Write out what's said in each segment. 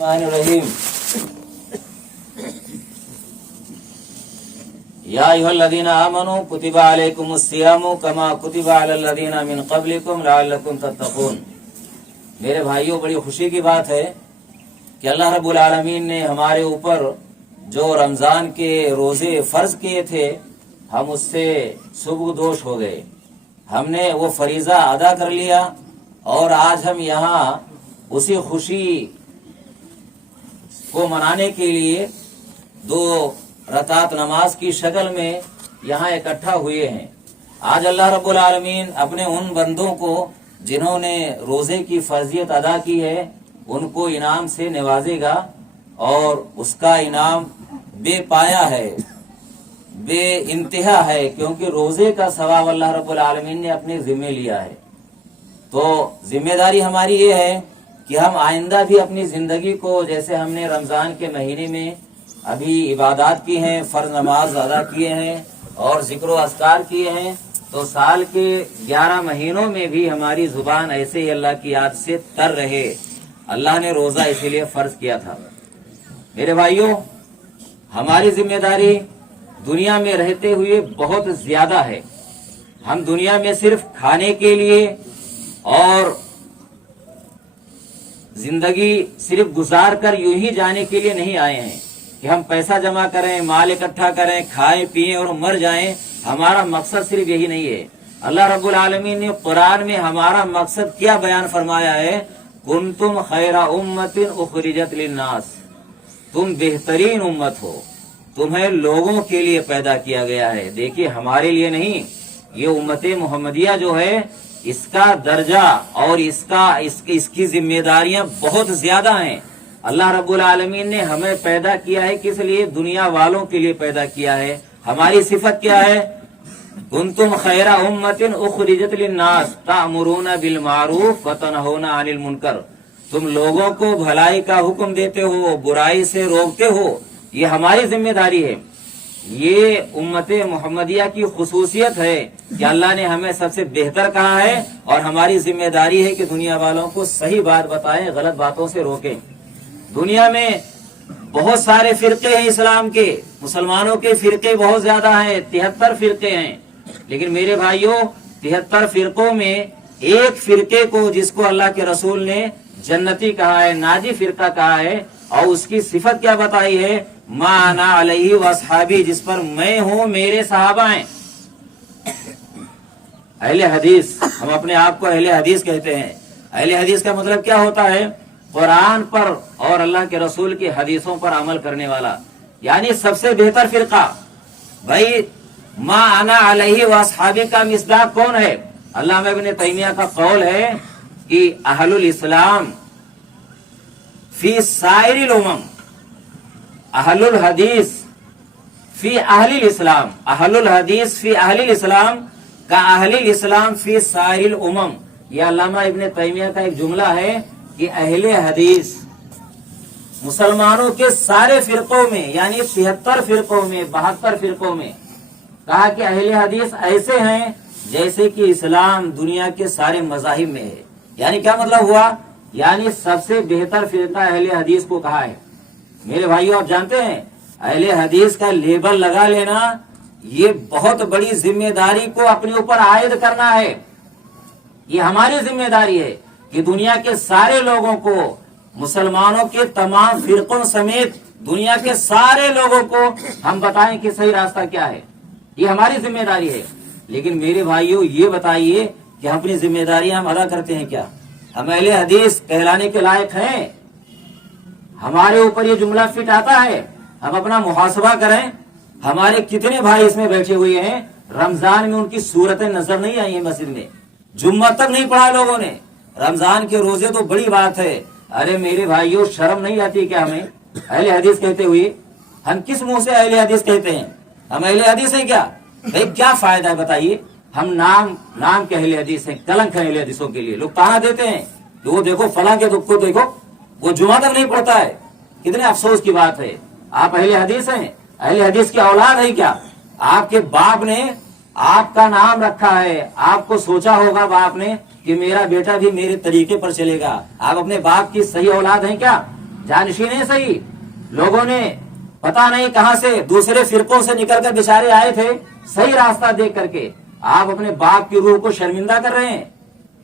الرحیم یا ایھا الذین آمنوا کتب علیکم الصیام کما کتب علی الذین من قبلکم لعلکم تتقون۔ میرے بھائیوں، بڑی خوشی کی بات ہے کہ اللہ رب العالمین نے ہمارے اوپر جو رمضان کے روزے فرض کیے تھے، ہم اس سے سبکدوش ہو گئے، ہم نے وہ فریضہ ادا کر لیا، اور آج ہم یہاں اسی خوشی کو منانے کے لیے 2 رکعت نماز کی شکل میں یہاں اکٹھا ہوئے ہیں۔ آج اللہ رب العالمین اپنے ان بندوں کو جنہوں نے روزے کی فرضیت ادا کی ہے ان کو انعام سے نوازے گا، اور اس کا انعام بے پایا ہے، بے انتہا ہے، کیونکہ روزے کا ثواب اللہ رب العالمین نے اپنے ذمہ لیا ہے۔ تو ذمہ داری ہماری یہ ہے کہ ہم آئندہ بھی اپنی زندگی کو، جیسے ہم نے رمضان کے مہینے میں ابھی عبادات کی ہیں، فرض نماز ادا کیے ہیں اور ذکر و اذکار کیے ہیں، تو سال کے 11 مہینوں میں بھی ہماری زبان ایسے ہی اللہ کی یاد سے تر رہے۔ اللہ نے روزہ اسی لیے فرض کیا تھا۔ میرے بھائیوں، ہماری ذمہ داری دنیا میں رہتے ہوئے بہت زیادہ ہے۔ ہم دنیا میں صرف کھانے کے لیے اور زندگی صرف گزار کر یوں ہی جانے کے لیے نہیں آئے ہیں کہ ہم پیسہ جمع کریں، مال اکٹھا کریں، کھائیں پیئیں اور مر جائیں۔ ہمارا مقصد صرف یہی نہیں ہے۔ اللہ رب العالمین نے قرآن میں ہمارا مقصد کیا بیان فرمایا ہے؟ کنتم خیر امت اخرجت للناس، تم بہترین امت ہو، تمہیں لوگوں کے لیے پیدا کیا گیا ہے۔ دیکھیے، ہمارے لیے نہیں، یہ امت محمدیہ جو ہے اس کا درجہ اور اس کی ذمہ داریاں بہت زیادہ ہیں۔ اللہ رب العالمین نے ہمیں پیدا کیا ہے کس لیے؟ دنیا والوں کے لیے پیدا کیا ہے۔ ہماری صفت کیا ہے؟ کنتم خیر امت اخرجت للناس تأمرون بالمعروف وتنہون عن المنکر، تم لوگوں کو بھلائی کا حکم دیتے ہو، برائی سے روکتے ہو۔ یہ ہماری ذمہ داری ہے۔ یہ امت محمدیہ کی خصوصیت ہے کہ اللہ نے ہمیں سب سے بہتر کہا ہے، اور ہماری ذمہ داری ہے کہ دنیا والوں کو صحیح بات بتائیں، غلط باتوں سے روکیں۔ دنیا میں بہت سارے فرقے ہیں اسلام کے، مسلمانوں کے فرقے بہت زیادہ ہیں، 73 فرقے ہیں، لیکن میرے بھائیوں، 73 فرقوں میں ایک فرقے کو، جس کو اللہ کے رسول نے جنتی کہا ہے، ناجی فرقہ کہا ہے، اور اس کی صفت کیا بتائی ہے؟ ما انا علیہ واصحابی، جس پر میں ہوں، میرے صحابہ ہیں۔ اہل حدیث، ہم اپنے آپ کو اہل حدیث کہتے ہیں۔ اہل حدیث کا مطلب کیا ہوتا ہے؟ قرآن پر اور اللہ کے رسول کی حدیثوں پر عمل کرنے والا، یعنی سب سے بہتر فرقہ۔ بھائی، ما انا علیہ واصحابی کا مصداق کون ہے؟ علامہ ابن تیمیہ کا قول ہے کہ اہل الاسلام فی سائر الامم، اہل الحدیث فی اہل الاسلام، اہل الحدیث فی اہل الاسلام کا اہل الاسلام فی سائر الامم۔ یہ علامہ ابن تیمیہ کا ایک جملہ ہے کہ اہل حدیث مسلمانوں کے سارے فرقوں میں، یعنی 73 فرقوں میں، 72 فرقوں میں، کہا کہ اہل حدیث ایسے ہیں جیسے کہ اسلام دنیا کے سارے مذاہب میں ہے۔ یعنی کیا مطلب ہوا؟ یعنی سب سے بہتر فرقہ اہل حدیث کو کہا ہے۔ میرے بھائیوں، آپ جانتے ہیں اہل حدیث کا لیبل لگا لینا، یہ بہت بڑی ذمہ داری کو اپنے اوپر عائد کرنا ہے۔ یہ ہماری ذمہ داری ہے کہ دنیا کے سارے لوگوں کو، مسلمانوں کے تمام فرقوں سمیت دنیا کے سارے لوگوں کو ہم بتائیں کہ صحیح راستہ کیا ہے۔ یہ ہماری ذمہ داری ہے۔ لیکن میرے بھائیوں، یہ بتائیے کہ ہم اپنی ذمہ داریاں ہم ادا کرتے ہیں کیا؟ ہم اہل حدیث کہلانے کے لائق ہیں؟ ہمارے اوپر یہ جملہ فٹ آتا ہے؟ ہم اپنا محاسبہ کریں۔ ہمارے کتنے بھائی اس میں بیٹھے ہوئے ہیں، رمضان میں ان کی صورتیں نظر نہیں آئی ہیں مسجد میں، جمعہ تک نہیں پڑھا لوگوں نے۔ رمضان کے روزے تو بڑی بات ہے۔ ارے میرے بھائیوں، شرم نہیں آتی کیا ہمیں اہل حدیث کہتے ہوئے؟ ہم کس منہ سے اہل حدیث کہتے ہیں؟ ہم اہل حدیث ہیں کیا؟ بھائی کیا فائدہ ہے بتائیے؟ ہم نام کے اہل حدیث ہیں، کلنک ہے اہل حدیثوں کے لیے۔ لوگ کہاں دیتے ہیں کہ وہ دیکھو فلاں کے دکھ کو دیکھو، وہ جمعہ تک نہیں پڑھتا ہے۔ کتنے افسوس کی بات ہے۔ آپ اہل حدیث ہیں، اہل حدیث کی اولاد ہے کیا؟ آپ کے باپ نے آپ کا نام رکھا ہے، آپ کو سوچا ہوگا باپ نے کہ میرا بیٹا بھی میرے طریقے پر چلے گا۔ آپ اپنے باپ کی صحیح اولاد ہیں کیا؟ जानशीनें सही, लोगों ने पता नहीं कहां से दूसरे फिरकों से निकल कर बेचारे आए थे सही रास्ता देख करके, आप अपने बाप की रूह को शर्मिंदा कर रहे हैं।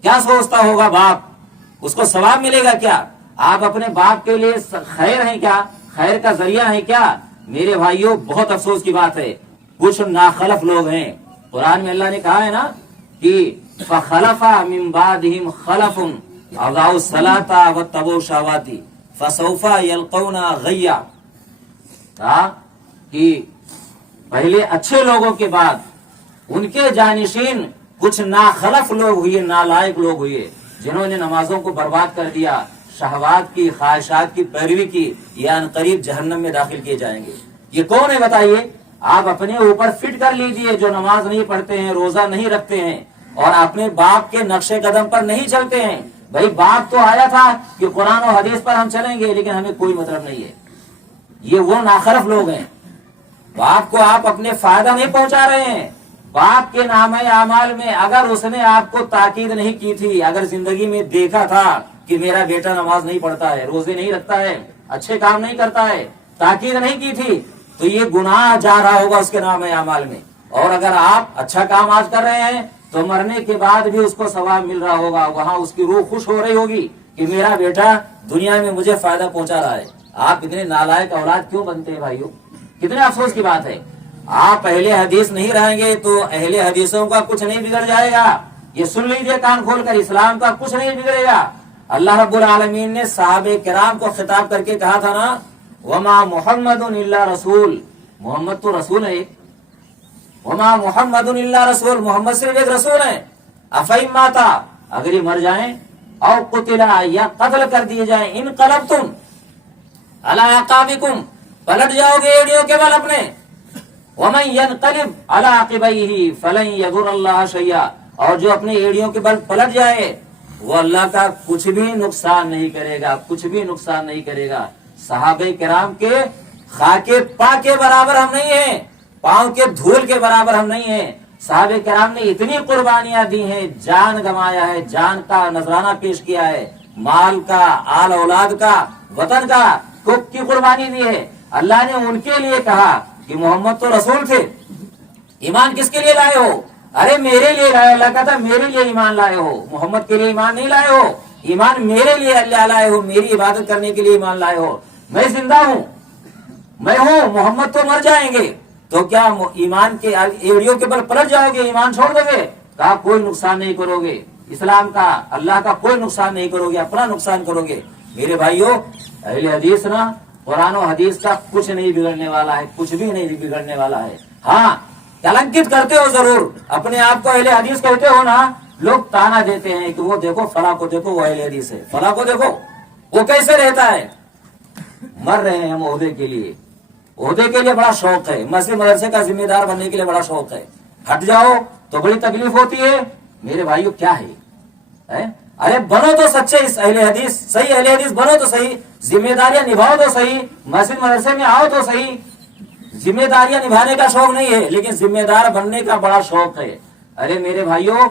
क्या सोचता होगा बाप, उसको सवाब मिलेगा क्या? आप अपने बाप के लिए खैर हैं क्या, खैर का जरिया है क्या? मेरे भाइयों, बहुत अफसोस की बात है, कुछ नाखलफ लोग हैं। कुरान में अल्लाह ने कहा है ना कि फखलफा मिन बादिहिम खलफुन अगाउ सलाता व तबौ शहवाती फसौफा यल्कौना गय्या, कि पहले अच्छे लोगों के बाद उनके जानिशीन कुछ नाखलफ लोग हुए, नालायक लोग हुए, जिन्होंने नमाजों को बर्बाद कर दिया, शहवात की, ख्वाहिशात की पैरवी की, या अनकरीब जहन्नम में दाखिल किए जाएंगे। ये कौन है बताइए? आप अपने ऊपर फिट कर लीजिए, जो नमाज नहीं पढ़ते हैं, रोजा नहीं रखते हैं और अपने बाप के नक्शे कदम पर नहीं चलते हैं। भाई बाप तो आया था कि कुरान और हदीस पर हम चलेंगे, लेकिन हमें कोई मतलब नहीं है। ये वो नाखरफ लोग हैं। बाप को आप अपने फायदा नहीं पहुंचा रहे हैं। बाप के नाम आमाल में अगर उसने आपको ताकीद नहीं की थी, अगर जिंदगी में देखा था कि मेरा बेटा नमाज नहीं पढ़ता है, रोजे नहीं रखता है, अच्छे काम नहीं करता है, ताकीद नहीं की थी, तो ये गुनाह जा रहा होगा उसके नाम आमाल में। और अगर आप अच्छा काम आज कर रहे हैं तो मरने के बाद भी उसको सवाब मिल रहा होगा, वहां उसकी रूह खुश हो रही होगी कि मेरा बेटा दुनिया में मुझे फायदा पहुंचा रहा है। आप इतने नालायक औलाद क्यों बनते हैं भाइयों? कितने अफसोस की बात है। आप अहले हदीस नहीं रहेंगे तो अहले हदीसों का कुछ नहीं बिगड़ जाएगा। ये सुन लीजिए कान खोलकर, इस्लाम का कुछ नहीं बिगड़ेगा। अल्लाह रब्बुल आलमीन ने सहाबे किराम को खिताब करके कहा था ना, वमा मुहम्मदुन इल्ला रसूल, मोहम्मद तो रसूल है, वमा मुहम्मदुन इल्ला रसूल, मोहम्मद सिर्फ एक रसूल है। अफईम माता, अगर ये मर जाएं, और कुतिला या कत्ल कर दिए जाएं, इन कलबतुम अला अकाबिकुम, पलट जाओगे एड़ियों के बल अपने, वमन यनकलिब अला अक़िबैहि फलन यदुर्रल्लाह शैया, और जो अपने एड़ियों के बल पलट जाए वो अल्लाह का कुछ भी नुकसान नहीं करेगा, कुछ भी नुकसान नहीं करेगा। सहाबे किराम के खाके पा के बराबर हम नहीं हैं, पांव के धूल के बराबर हम नहीं हैं। सहाबे किराम ने इतनी कुर्बानियां दी हैं, जान गंवाया है, जान का नजराना पेश किया है, माल का, आल औलाद का, वतन का की कुर्बानी दी है। अल्लाह ने उनके लिए कहा कि मोहम्मद तो रसूल थे, ईमान किसके लिए लाए हो? अरे मेरे लिए लाए। अल्लाह कहता मेरे लिए ईमान लाए हो, मोहम्मद के लिए ईमान नहीं लाए हो। ईमान मेरे लिए अल्लाह लाए हो, मेरी इबादत करने के लिए ईमान लाए हो। मैं जिंदा हूँ, मैं हूँ, मोहम्मद तो मर जाएंगे, तो क्या ईमान के एड़ियों के बल पलट जाओगे, ईमान छोड़ दोगे? कहा कोई नुकसान नहीं करोगे, इस्लाम का, अल्लाह का कोई नुकसान नहीं करोगे, अपना नुकसान करोगे। मेरे भाइयों, अहले हदीस ना, कुरान और हदीस का कुछ नहीं बिगड़ने वाला है, कुछ भी नहीं बिगड़ने वाला है। हाँ, कलंकित करते हो जरूर, अपने आप को अहले हदीस कहते हो ना, लोग ताना देते हैं कि वो देखो फला को देखो, वो अहले हदीस है, फला को देखो वो कैसे रहता है। मर रहे हैं हम ओहदे के लिए, ओहदे के लिए बड़ा शौक है, मस्जिद मदरसे का जिम्मेदार बनने के लिए बड़ा शौक है, हट जाओ तो बड़ी तकलीफ होती है। मेरे भाइयों क्या है? अरे बनो तो सच्चे इस अहले हदीस, सही अहले हदीस बनो तो सही, जिम्मेदारियां निभाओ तो सही, मस्जिद मदरसे में आओ तो सही। जिम्मेदारियां निभाने का शौक नहीं है, लेकिन जिम्मेदार बनने का बड़ा शौक है। अरे मेरे भाइयों,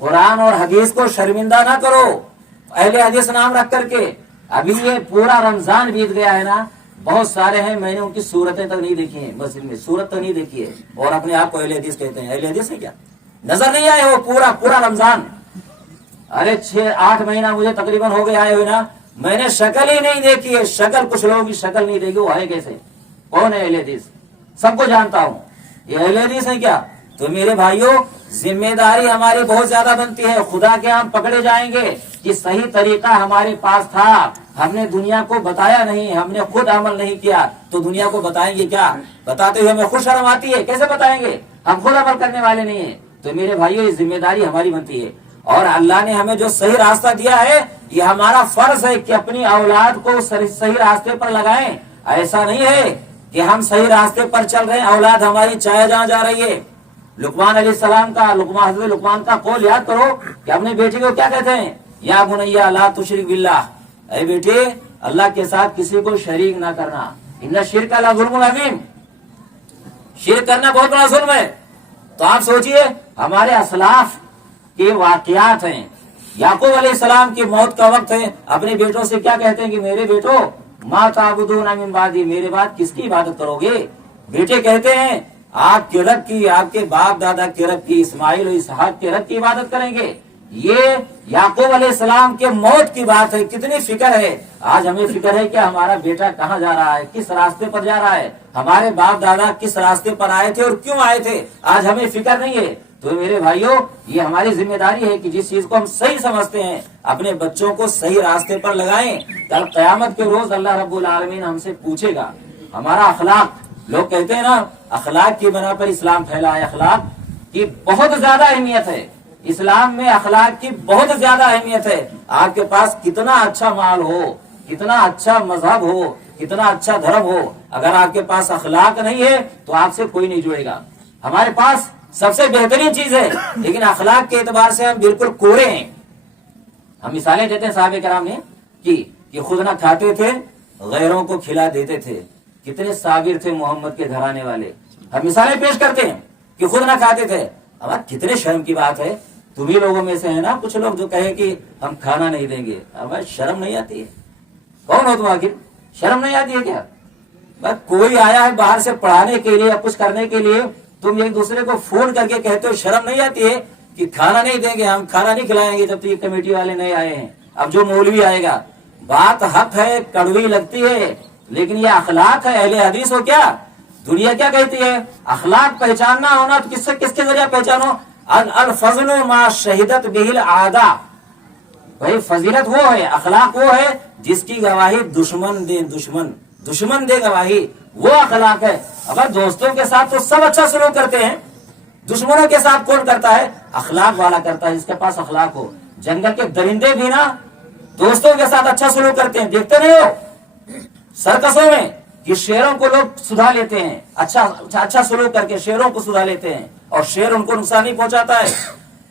कुरान और हदीस को शर्मिंदा ना करो अहले हदीस नाम रख करके। अभी ये पूरा रमजान बीत गया है ना, बहुत सारे हैं, मैंने उनकी सूरतें तक नहीं देखी है, मस्जिद में सूरत तक नहीं देखी है, और अपने आप को अहले हदीस कहते हैं। अहले हदीस है क्या? नजर नहीं आए हो पूरा रमजान? अरे 6-8 महीना मुझे तकरीबन हो गए आए हुए ना, मैंने शक्ल ही नहीं देखी है। शक्ल, कुछ लोगों की शक्ल नहीं देखी, वो है कैसे, कौन है अहले हदीस? सबको जानता हूँ, ये अहले हदीस है क्या? तो मेरे भाइयों, जिम्मेदारी हमारी बहुत ज्यादा बनती है। खुदा के हम पकड़े जाएंगे कि सही तरीका हमारे पास था, हमने दुनिया को बताया नहीं, हमने खुद अमल नहीं किया, तो दुनिया को बताएंगे क्या? बताते हुए हमें खुद शर्म आती है, कैसे बताएंगे? हम खुद अमल करने वाले नहीं है। तो मेरे भाइयों, ये जिम्मेदारी हमारी बनती है, और अल्लाह ने हमें जो सही रास्ता दिया है, ये हमारा फर्ज है कि अपनी औलाद को सही रास्ते पर लगाएं। ऐसा नहीं है कि हम सही रास्ते पर चल रहे हैं, औलाद हमारी चाहे जहां जा रही है। लुकमान अलैहिस्सलाम का, हज़रत लुकमान का कौल याद करो कि अपने बेटे को क्या कहते हैं, या बुनैया ला तुशरिक बिल्लाह, ऐ बेटे अल्लाह के साथ किसी को शरीक ना करना, इन्ना शिर्क ला ज़ुल्मुन अज़ीम, शिर्क करना बहुत बड़ा जुल्म है। तो आप सोचिए, हमारे असलाफ के वाकयात हैं। याकूब अलैहिस्सलाम की मौत का वक्त है, अपने बेटों से क्या कहते हैं कि मेरे बेटो, मा ताबुदून मिन बादी, मेरे बाद किसकी इबादत करोगे। बेटे कहते हैं आपके रब की, आपके बाप दादा के रब की, इस्माइल और इसहाक के रब की इबादत करेंगे। ये याकूब अलैहिस्सलाम के मौत की बात है, कितनी फिक्र है। आज हमें फिक्र है कि हमारा बेटा कहाँ जा रहा है, किस रास्ते पर जा रहा है, हमारे बाप दादा किस रास्ते पर आए थे और क्यों आए थे, आज हमें फिक्र नहीं है। तो मेरे भाइयों, ये हमारी जिम्मेदारी है कि जिस चीज को हम सही समझते हैं अपने बच्चों को सही रास्ते पर लगाएं। कल क़यामत के रोज अल्लाह रब्बुल आलमीन हमसे पूछेगा हमारा अखलाक। लोग कहते हैं ना अखलाक की बना पर इस्लाम फैला है, अखलाक की बहुत ज्यादा अहमियत है। इस्लाम में अखलाक की बहुत ज्यादा अहमियत है। आपके पास कितना अच्छा माल हो, कितना अच्छा मजहब हो, कितना अच्छा धर्म हो, अगर आपके पास अखलाक नहीं है तो आपसे कोई नहीं जुड़ेगा। हमारे पास सबसे बेहतरीन चीज है, लेकिन अखलाक के एतबार से हम बिल्कुल कोरे हैं। हम मिसालें देते हैं साहबे कराम ने कि खुद ना खाते थे, गैरों को खिला देते थे। कितने साबिर थे मोहम्मद के घराने वाले। हम मिसालें पेश करते हैं कि खुद ना खाते थे। अब कितने शर्म की बात है। तुम्ही लोगों में से है ना कुछ लोग जो कहे कि हम खाना नहीं देंगे। अब शर्म नहीं आती है। कौन हो तुम आखिर, शर्म नहीं आती है क्या। बस कोई आया है बाहर से पढ़ाने के लिए या कुछ करने के लिए, तुम एक दूसरे को फोन करके कहते हो शर्म नहीं आती है कि खाना नहीं देंगे, हम खाना नहीं खिलाएंगे जब तक ये कमेटी वाले नहीं आए हैं। अब जो मौलवी आएगा, बात हक है, कड़वी लगती है, लेकिन ये अखलाक है। अहले हदीस हो क्या, दुनिया क्या कहती है, अखलाक पहचानना होना तो किससे किसके जरिए पहचानो। अल फज़्लु मा शहिदत बिहिल आदा, भाई फजीलत वो है, अखलाक वो है जिसकी गवाही दुश्मन दे गवाही, वो अखलाक है। अगर दोस्तों के साथ तो सब अच्छा सलूक करते हैं, दुश्मनों के साथ कौन करता है, अखलाक वाला करता है, जिसके पास अखलाक हो। जंगल के दरिंदे भी ना दोस्तों के साथ अच्छा सलूक करते हैं। देखते नहीं हो सर्कसों में कि शेरों को लोग सुधा लेते हैं, अच्छा सलूक करके शेरों को सुधा लेते हैं और शेर उनको नुकसान नहीं पहुंचाता है।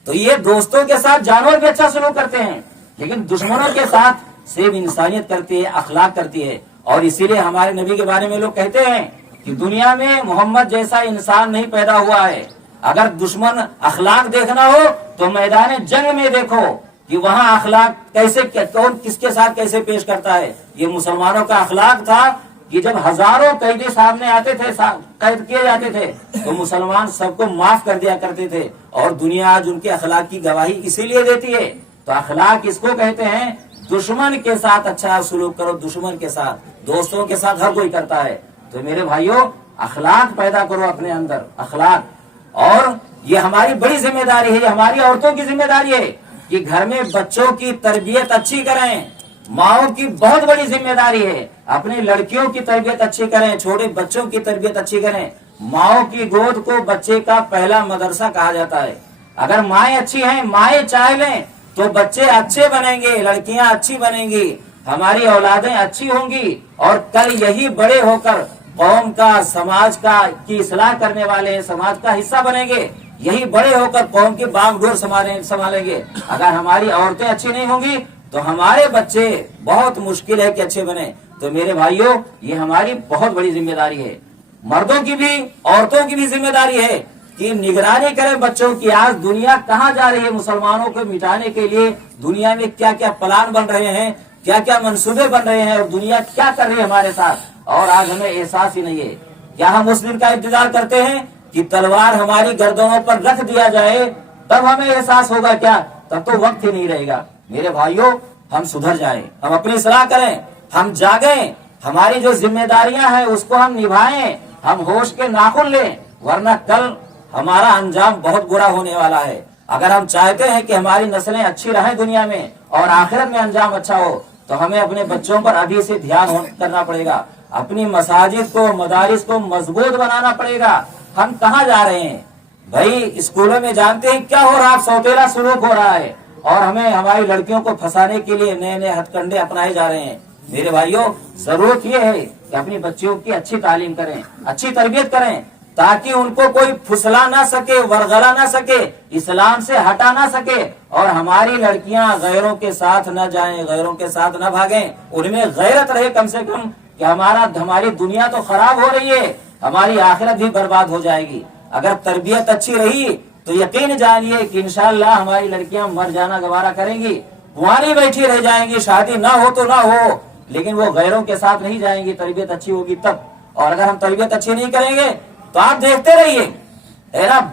तो ये दोस्तों के साथ जानवर भी अच्छा सलूक करते हैं, लेकिन दुश्मनों के साथ सिर्फ इंसानियत करती है, अखलाक करती है। और इसीलिए हमारे नबी के बारे में लोग कहते हैं कि दुनिया में मोहम्मद जैसा इंसान नहीं पैदा हुआ है। अगर दुश्मन अखलाक देखना हो तो मैदान जंग में देखो कि वहाँ अखलाक कैसे, कौन किसके साथ कैसे पेश करता है। ये मुसलमानों का अखलाक था कि जब हजारों कैदी सामने आते थे, कैद किए जाते थे, तो मुसलमान सबको माफ कर दिया करते थे। और दुनिया आज उनके अखलाक की गवाही इसीलिए देती है। तो अखलाक इसको कहते हैं, दुश्मन के साथ अच्छा सलूक करो, दुश्मन के साथ, दोस्तों के साथ हर कोई करता है। तो मेरे भाइयों, अखलाक पैदा करो अपने अंदर, अखलाक। और ये हमारी बड़ी जिम्मेदारी है, ये हमारी औरतों की जिम्मेदारी है कि घर में बच्चों की तरबियत अच्छी करें। माओ की बहुत बड़ी जिम्मेदारी है, अपनी लड़कियों की तरबियत अच्छी करें, छोटे बच्चों की तरबियत अच्छी करें। माओ की गोद को बच्चे का पहला मदरसा कहा जाता है। अगर माएँ अच्छी हैं, माएँ चाह लें तो बच्चे अच्छे बनेंगे, लड़कियां अच्छी बनेंगी, हमारी औलादें अच्छी होंगी। और कल यही बड़े होकर कौम का, समाज का की इस्लाह करने वाले, समाज का हिस्सा बनेंगे। यही बड़े होकर कौम की बागडोर संभालेंगे। अगर हमारी औरतें अच्छी नहीं होंगी तो हमारे बच्चे बहुत मुश्किल है कि अच्छे बने। तो मेरे भाइयों, ये हमारी बहुत बड़ी जिम्मेदारी है। मर्दों की भी औरतों की भी जिम्मेदारी है कि निगरानी करें बच्चों की। आज दुनिया कहाँ जा रही है, मुसलमानों को मिटाने के लिए दुनिया में क्या क्या प्लान बन रहे हैं, क्या क्या मंसूबे बन रहे हैं, और दुनिया क्या कर रही है हमारे साथ, और आज हमें एहसास ही नहीं है। क्या हम उस दिन का इंतजार करते हैं कि तलवार हमारी गर्दनों पर रख दिया जाए तब हमें एहसास होगा क्या, तब तो वक्त ही नहीं रहेगा। मेरे भाइयों, हम सुधर जाएं, हम अपनी सलाह करें, हम जागें, हमारी जो जिम्मेदारियां हैं उसको हम निभाएं, हम होश के नाखुन लें, वरना कल हमारा अंजाम बहुत बुरा होने वाला है। अगर हम चाहते हैं कि हमारी नस्लें अच्छी रहें दुनिया में और आखिरत में अंजाम अच्छा हो, तो हमें अपने बच्चों पर अभी से ध्यान करना पड़ेगा। अपनी मसाजिद को, मदारिस को मजबूत बनाना पड़ेगा। हम कहाँ जा रहे हैं भाई, स्कूलों में जानते हैं क्या हो रहा है, सौतेला सलूक हो रहा है, और हमें हमारी लड़कियों को फंसाने के लिए नए नए हथकंडे अपनाए जा रहे हैं। मेरे भाइयों, जरूरत ये है कि अपनी बच्चियों की अच्छी तालीम करें, अच्छी तरबियत करें, ताकि उनको कोई फुसला ना सके, वरगला ना सके, इस्लाम से हटा ना सके, और हमारी लड़कियां गैरों के साथ न जाएं, गैरों के साथ न भागें, उनमें गैरत रहे कम से कम कि हमारी दुनिया तो खराब हो रही है, हमारी आखिरत भी बर्बाद हो जाएगी। अगर तरबियत अच्छी रही तो यकीन जानिए कि इंशाअल्लाह हमारी लड़कियां मर जाना गवारा करेंगी, कुंवारी बैठी रह जाएंगी, शादी ना हो तो ना हो, لیکن وہ غیروں کے ساتھ نہیں جائیں گی، تربیت اچھی ہوگی تب. اور اگر ہم تربیت اچھی نہیں کریں گے تو آپ دیکھتے رہیے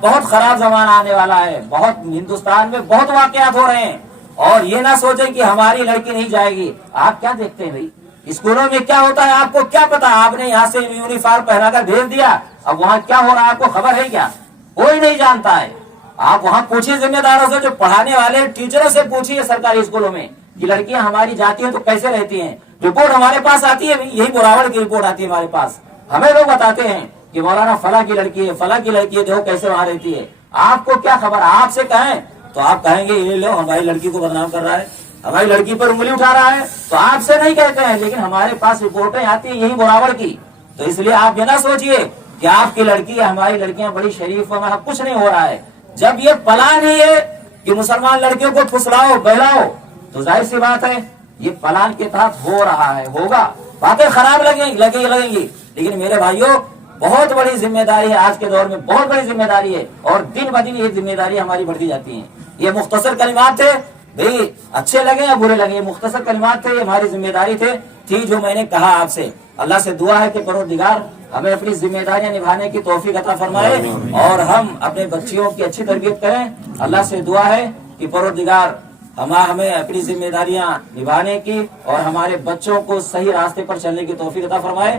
بہت خراب زمانہ آنے والا ہے. بہت ہندوستان میں بہت واقعات ہو رہے ہیں. اور یہ نہ سوچیں کہ ہماری لڑکی نہیں جائے گی. آپ کیا دیکھتے ہیں بھائی اسکولوں میں کیا ہوتا ہے؟ آپ کو کیا پتا؟ آپ نے یہاں سے یونیفارم پہنا کر بھیج دیا، اب وہاں کیا ہو رہا ہے آپ کو خبر ہے کیا؟ کوئی نہیں جانتا ہے. آپ وہاں پوچھیے ذمہ داروں سے، جو پڑھانے والے ٹیچروں سے پوچھیے سرکاری اسکولوں میں کہ لڑکیاں ہماری جاتی ہیں تو کیسے رہتی ہیں. رپورٹ ہمارے پاس آتی ہے، یہی براوڑ کی رپورٹ آتی ہے ہمارے پاس. ہمیں لوگ بتاتے ہیں کہ مولانا فلاں کی لڑکی ہے، فلاں کی لڑکی ہے، جو کیسے وہاں رہتی ہے. آپ کو کیا خبر؟ آپ سے کہیں تو آپ کہیں گے یہ لو ہماری لڑکی کو بدنام کر رہا ہے، ہماری لڑکی پر انگلی اٹھا رہا ہے. تو آپ سے نہیں کہتے ہیں، لیکن ہمارے پاس رپورٹیں آتی ہیں یہی براوڑ کی. تو اس لیے آپ یہ نہ سوچئے کہ آپ کی لڑکی ہے، ہماری لڑکیاں بڑی شریف ہیں، وہاں کچھ نہیں ہو رہا ہے. جب یہ پلان ہی ہے کہ مسلمان لڑکیوں کو پھسلاؤ بہلاؤ تو ظاہر سی بات ہے یہ پلان کے تحت ہو رہا ہے. ہوگا، باتیں خراب لگیں گی، لیکن میرے بھائیوں بہت بڑی ذمہ داری ہے. آج کے دور میں بہت بڑی ذمہ داری ہے، اور دن بدن یہ ذمہ داری ہماری بڑھتی جاتی ہیں. یہ مختصر کلمات تھے بھئی، اچھے لگے یا برے لگے، یہ مختصر کلمات تھے، یہ ہماری ذمہ داری تھی جو میں نے کہا آپ سے. اللہ سے دعا ہے کہ پروردگار ہمیں اپنی ذمہ داریاں نبھانے کی توفیق عطا فرمائے اور ہم اپنے بچیوں کی اچھی تربیت کریں. اللہ سے دعا ہے کہ پروردگار ہمیں اپنی ذمہ داریاں نبھانے کی اور ہمارے بچوں کو صحیح راستے پر چلنے کی توفیق عطا فرمائے.